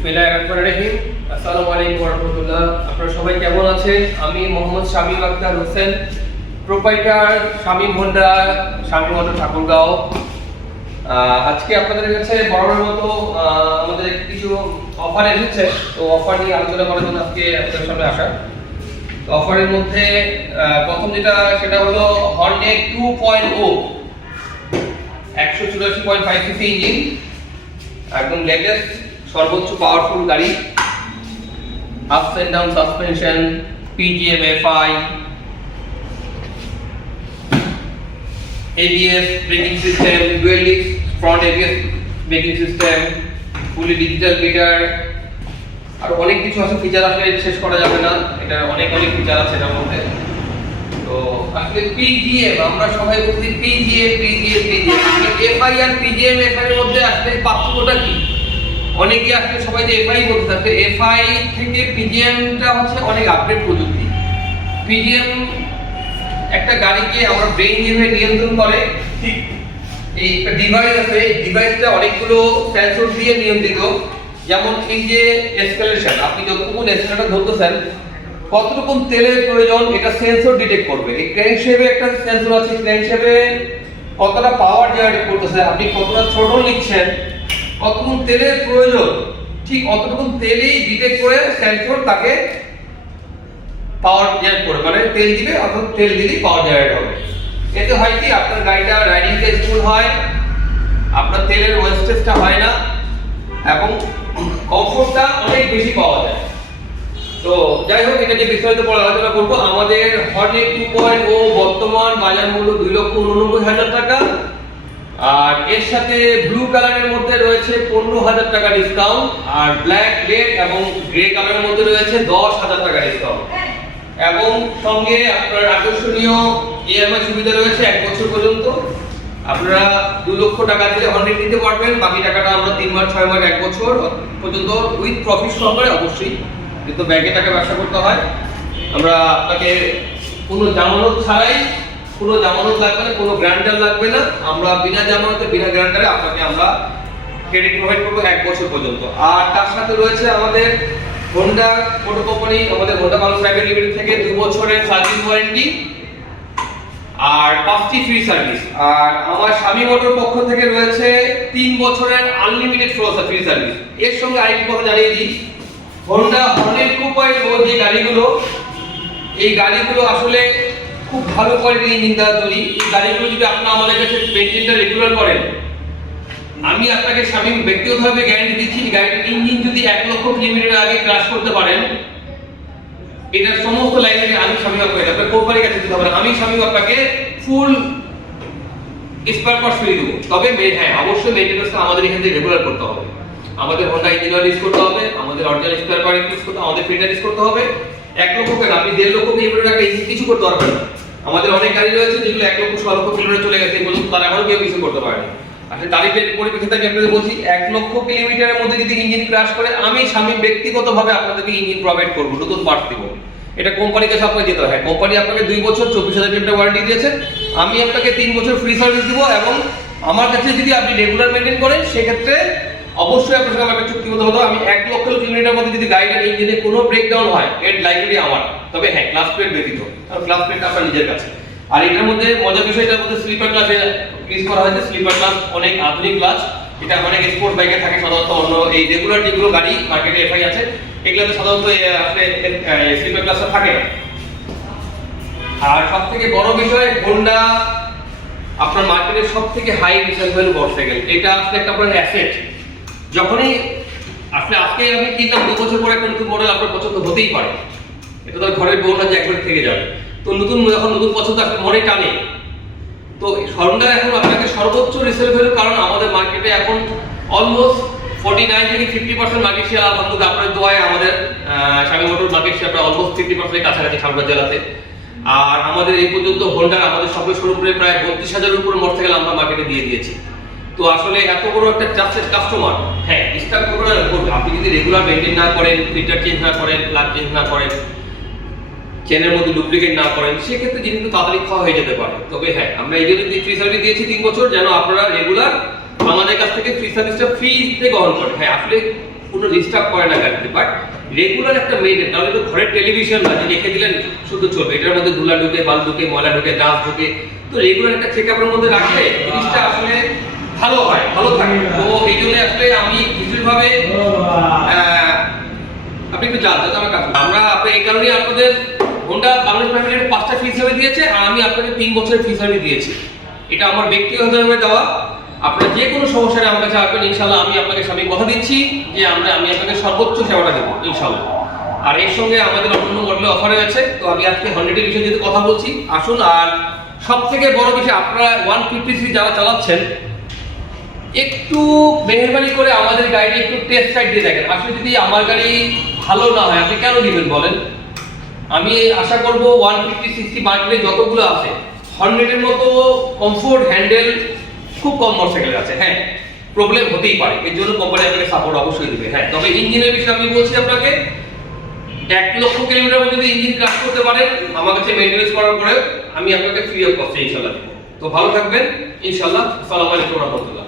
বিসমিল্লাহিররহমানিররহিম। আসসালামু আলাইকুম ওয়া রাহমাতুল্লাহ। আপনারা সবাই কেমন আছেন? আমি Mohammad Shamim Akhtar Hossain, proprietor Shamim Honda, Shamim motor Thakurgaon. আজকে আপনাদের কাছে বরাবরের মতো আমাদের কিছু অফার এসেছে, তো অফার নিয়ে আলোচনা করার জন্য আজকে আপনাদের সামনে আসা। তো অফারের মধ্যে প্রথম যেটা সেটা হলো হর্নেট 2.0 184.5 সিসি ইঞ্জিন, একদম লেটেস্ট সর্বোচ্চ পাওয়ারফুল গাড়ি, ups and down suspension, PGM FI, ABS braking system, dual disc front ABS braking system, fully digital meter, আর অনেক কিছু আছে। ফিচার আসলে শেষ করা যাবে না, এটা অনেক ফিচার আছে এটার মধ্যে। তো আসলে পিজিএম আমরা সবাই বলছি পিজিএম এফআই আর পিজিএম এফআই এর মধ্যে আসলে পার্থক্যটা কি? অনেকে আসলে সবাই যে এফআই বলতে থাকে, এফআই থেকে পিজিএমটা হচ্ছে অনেক আপডেট প্রযুক্তি। পিজিএম একটা গাড়িকে আমরা ব্রেইন যেভাবে নিয়ন্ত্রণ করে, ঠিক এই একটা ডিভাইস আছে, এই ডিভাইসটা অনেকগুলো সেন্সর দিয়ে নিয়ন্ত্রিত। যেমন এই যে এসকেলেশন, আপনি যতটুকু এসকেলেটর ধরতেছেন, কতটুকু তেলের প্রয়োজন এটা সেন্সর ডিটেক্ট করবে। এই ক্র্যাঙ্কশ্যাফটে একটা সেন্সর আছে, ক্র্যাঙ্কশ্যাফটে কতটা পাওয়ার জেনারেট করতেছে, আপনি কতটা থ্রোটল নিচ্ছেন, কতটুকু তেলের প্রয়োজন, ঠিক অতটুকু তেলেই ডিটেক্ট করে সেন্সর তাকে পাওয়ার জেনারেট করবে। মানে তেল দিবে অথবা তেল দিলেই পাওয়ার জেনারেট হবে। এতে হয় কি, আপনার গাড়িটা রাইডিংটা স্মুথ হয়, আপনার তেলের ওয়েস্টেজটা হয় না, এবং কমফোর্টটা অনেক বেশি পাওয়া যায়। তো যাই হোক, এটা যে বিস্তারিত পরে আলোচনা করবো। আমাদের হর্নেট 2.0 বর্তমান বাজার মূল্য 2,89,000 টাকা, আর এর সাথে ব্লু কালারের মধ্যে রয়েছে 15,000 টাকা ডিসকাউন্ট, আর ব্ল্যাক, রেড এবং গ্রে কালারের মধ্যে রয়েছে 10,000 টাকা ডিসকাউন্ট, এবং সঙ্গে আপনার আকর্ষণীয় ইএমআই সুবিধা রয়েছে 1 বছর পর্যন্ত। আপনারা 2 লক্ষ টাকা দিলে হর্নেট নিতে পারবেন, বাকি টাকাটা আমরা 3 মাস 6 মাস 1 বছর পর্যন্ত উইথ প্রফিট সহকারে, অবশ্যই কিন্তু ব্যাংকে টাকা ব্যবসা করতে হয়। আমরা আপনাকে কোনো জামানত ছাড়াই, কোনো জামানত লাগবে না, কোনো গ্যারান্টার লাগবে না, আমরা বিনা জামানতে বিনা গ্যারান্টারে আপনাকে আমরা ক্রেডিট প্রোভাইড করবো 1 বছর পর্যন্ত। আর তার সাথে রয়েছে আমাদের হোন্ডা মোটর কোম্পানি, আমাদের হোন্ডা বাংলাদেশ প্রাইভেট লিমিটেড থেকে 2 বছরের সার্ভিস ওয়ারেন্টি আর 5টি ফ্রি সার্ভিস। আর আমার স্বামী মোটর পক্ষ থেকে রয়েছে 3 বছরের আনলিমিটেড ফ্রি সার্ভিস। এর সঙ্গে আরেকটি কথা জানিয়ে দিই, হোন্ডা হর্নেট 2.0 যে গাড়িগুলো, এই গাড়িগুলো আসলে খুব ভালো কোয়ালিটির ইঞ্জিন দ্বারা তৈরি। এই গাড়িগুলো যদি আপনি আমাদের কাছে মেইনটেইনটা রেগুলার করেন, আমি আপনাকে স্বামী ব্যক্তিগতভাবে গ্যারান্টি দিচ্ছি, গাড়ির ইঞ্জিন যদি 1 লক্ষ কিলোমিটার আগে ক্রাশ করতে পারেন, এটার সমস্ত লাইসেন্স আমি স্বামী আপনাকে, আপনার কোম্পানির কাছে দিতে হবে না, আমি স্বামী আপনাকে ফুল স্পেয়ার পার্টস ফ্রি দেবো। তবে হ্যাঁ, অবশ্যই মেইনটেনেন্সটা আমাদের এখান থেকে রেগুলার করতে হবে। আমাদের হোন্ডা ইঞ্জিন অয়েল ইউজ করতে হবে, আমাদের অরিজিনাল স্পেয়ার পার্ট ইউজ করতে হবে, আমাদের ফিল্টার ইউজ করতে হবে। 1 লক্ষ কেন, আপনি 1.5 লক্ষ কিলোমিটার আগে ইঞ্জিন কিছু করতে পারবেন না। আমাদের অনেক গাড়ি রয়েছে যেগুলো 1 লক্ষ 6 লক্ষ কিলোমিটার চলে গেছে, বলুন তারা এখনো কেউ কিছু করতে পারেনি। আসলে তারিখের পরিপ্রেক্ষিতে আমি আপনাদের বলছি, 1 লক্ষ কিলোমিটারের মধ্যে যদি ইঞ্জিন ক্র্যাশ করে, আমি স্বামী ব্যক্তিগতভাবে আপনাদেরকে ইঞ্জিন প্রোভাইড করব, নতুন পার্টস দিব। এটা কোম্পানির কাছে আপনাকে যেতে হয়। কোম্পানি আপনাকে 2 বছর 24,000 কিলোমিটার ওয়ারেন্টি দিয়েছে, আমি আপনাকে 3 বছর ফ্রি সার্ভিস দিব। এবং আমার কাছে যদি আপনি রেগুলার মেইনটেইন করেন, সেক্ষেত্রে অবশ্যই আপনার সঙ্গে আমাকে চুক্তিবদ্ধ হতে হবে। আমি 1 লক্ষ কিলোমিটারের মধ্যে যদি গাড়ির ইঞ্জিনে কোনো ব্রেকডাউন হয়, এর লাইবিলিটি আমার। তবে হ্যাঁ, ক্লাস প্লেট ব্যতীত, কারণ ক্লাস প্লেটটা আপনার নিজের কাছে। আর এটার মধ্যে মজার বিষয়, এটার মধ্যে স্লিপার ক্লাসে ইউজ করা হয়েছে। স্লিপার ক্লাস অনেক আধুনিক ক্লাস, এটা অনেক স্পোর্ট বাইকে থাকে সাধারণত। অন্য এই রেগুলার যেগুলো গাড়ি মার্কেটে এফআই আছে, এগুলোতে সাধারণত আসলে স্লিপার ক্লাসটা থাকে না। আর সবথেকে বড় বিষয়, হোন্ডা আপনার মার্কেটের সবথেকে হাই রিসেল ভ্যালু মোটরসাইকেল। এটা আসলে একটা আপনার অ্যাসেট। যখনই আপনি আজকে আমি কিনলাম, 2 বছর পরে একটা নতুন মডেল আপনার পছন্দ হতেই পারে, এটা তো ঘরের বউ না যে একবার থেকে যাবে। তো যখন নতুন পছন্দ আপনার মনে টানে, তো হোন্ডা এখন আপনাকে সর্বোচ্চ রিসেল ভ্যালু, কারণ আমাদের মার্কেটে এখন অলমোস্ট 49 থেকে 50% মার্কেট শেয়ার, আলহামদুলিল্লাহ আপনার দোয়ায় আমাদের স্বামী মোটর মার্কেট শেয়ার প্রায় অলমোস্ট 50% কাছাকাছি ঠাকুরগাঁও জেলাতে। আর আমাদের এই পর্যন্ত হোন্ডার আমাদের সকল শোরুমে প্রায় 32,000-এর উপরে মোটরসাইকেল আমরা মার্কেটে দিয়ে দিয়েছি। তো আসলে এত বড় একটা ট্রাস্টেড কাস্টমার, হ্যাঁ ডিস্টার্ব করবে না, করবে। আপনি যদি রেগুলার মেইনটেইন না করেন, ফিল্টার চেঞ্জ না করেন, প্লাগ চেঞ্জ না করেন, চেনের মধ্যে ডুপ্লিকেট না করেন, সেক্ষেত্রে জিনিস কিন্তু তাড়াতাড়ি খাওয়া হয়ে যেতে পারে। তবে হ্যাঁ, আমরা এই জন্য ফ্রি সার্ভিস দিয়েছি 3 বছর, যেন আপনারা রেগুলার আমাদের কাছ থেকে ফ্রি সার্ভিসটা ফ্রিতে গ্রহণ করেন। হ্যাঁ, আসলে কোনো ডিস্টার্ব করে না গাড়িতে। বাট রেগুলার একটা মেইনটেন, তাহলে তো ঘরের টেলিভিশন না যে রেখে দিলেন শুধু চলবে, এটার মধ্যে ধুলা ঢুকে, বাল ঢুকে, ময়লা ঢুকে, ডাস্ট ঢুকে। তো রেগুলার একটা চেকআপের মধ্যে রাখলে জিনিসটা আসলে ভালো হয়, ভালো থাকে। তো এই জন্য আসলে আমি বিশেষভাবে আপনি একটু জানতে আমার কাছে, এই কারণে আপনাদের হোন্ডা বাংলাদেশ প্রাইভেট 5টা ফ্রি সার্ভিস দিয়েছে, আর আমি আপনাকে 3 বছরের ফ্রি সার্ভিস দিয়েছি। এটা আমার ব্যক্তিগতভাবে দেওয়া। আপনারা যে কোনো সমস্যায় আমার কাছে আসবেন, ইনশাআল্লাহ আমি আপনাকে সবই কথা দিচ্ছি যে আমি আপনাকে সর্বোচ্চ সেবাটা দেবো ইনশাআল্লাহ। আর এর সঙ্গে আমাদের অন্য মডেলের অফারে আছে। তো আমি আজকে 100 এর বিষয়ে যেহেতু কথা বলছি, আসুন। আর সব থেকে বড় বিষয়, আপনারা 150cc যারা চালাচ্ছেন, একটু মেহরবানি করে আমাদের গাড়ি একটু টেস্ট রাইড দিয়ে দেখেন। আসলে যদি আমার গাড়ি ভালো না হয় আপনি কেন নেবেন বলেন? আমি আশা করব 150cc মার্কেটে যতগুলো আছে 100 এর মতো কমফোর্ট হ্যান্ডেল খুব কম মোটরসাইকেল আছে। হ্যাঁ, প্রবলেম হতেই পারে, এর জন্য কোম্পানি আপনাকে সাপোর্ট অবশ্যই দিবে। হ্যাঁ, তবে ইঞ্জিনের বিষয়ে আমি বলছি আপনাকে 1 লক্ষ কিলোমিটার পর্যন্ত ইঞ্জিন ক্রাশ করতে পারেন, আমার কাছে মেইনটেনেন্স করার পরে আমি আপনাকে ফ্রি অফ কস্টে ইনশাআল্লাহ দেব। তো ভালো থাকবেন ইনশাআল্লাহ। আসসালামু আলাইকুম ওয়া রাহমাতুল্লাহ।